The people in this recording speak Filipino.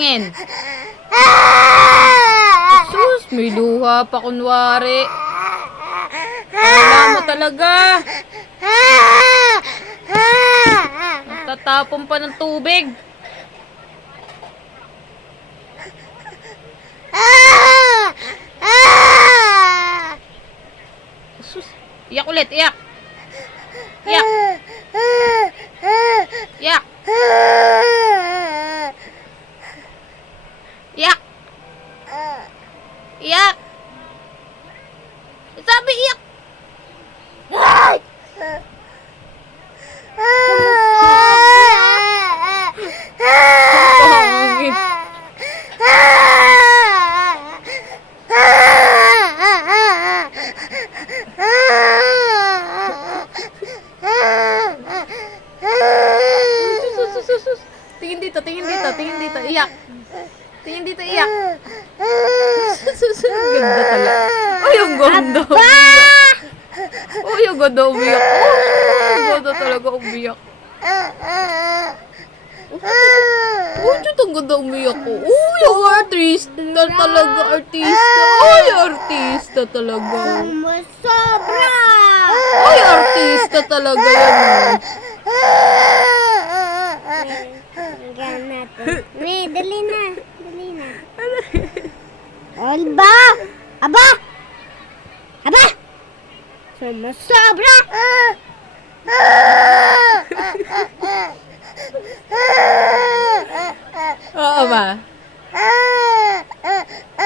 patingin. Sus, may luha pa kunwari. Wala mo talaga. Tatapon pa ng tubig. Sus, iyak ulit, iyak. Iyak. Iyak. Iyak. Iyak. Sabi iyak. Pangit. Sus. Tingin dito, tingin dito, tingin dito, iyak. Tingin dito, iyak. Sus, ang ganda talaga. Ay, ang ganda. Uy, ang ganda umiyak. Ang ganda talaga umiyak. Uy, ang ganda umiyak ko. Uy, ang artista talaga, artista. Uy, artista talaga. Sobra! Uy, artista talaga yan. Hanggang natin. Dali na. Dali na. Alba! Aba! Aba! Sobra! Oo ba?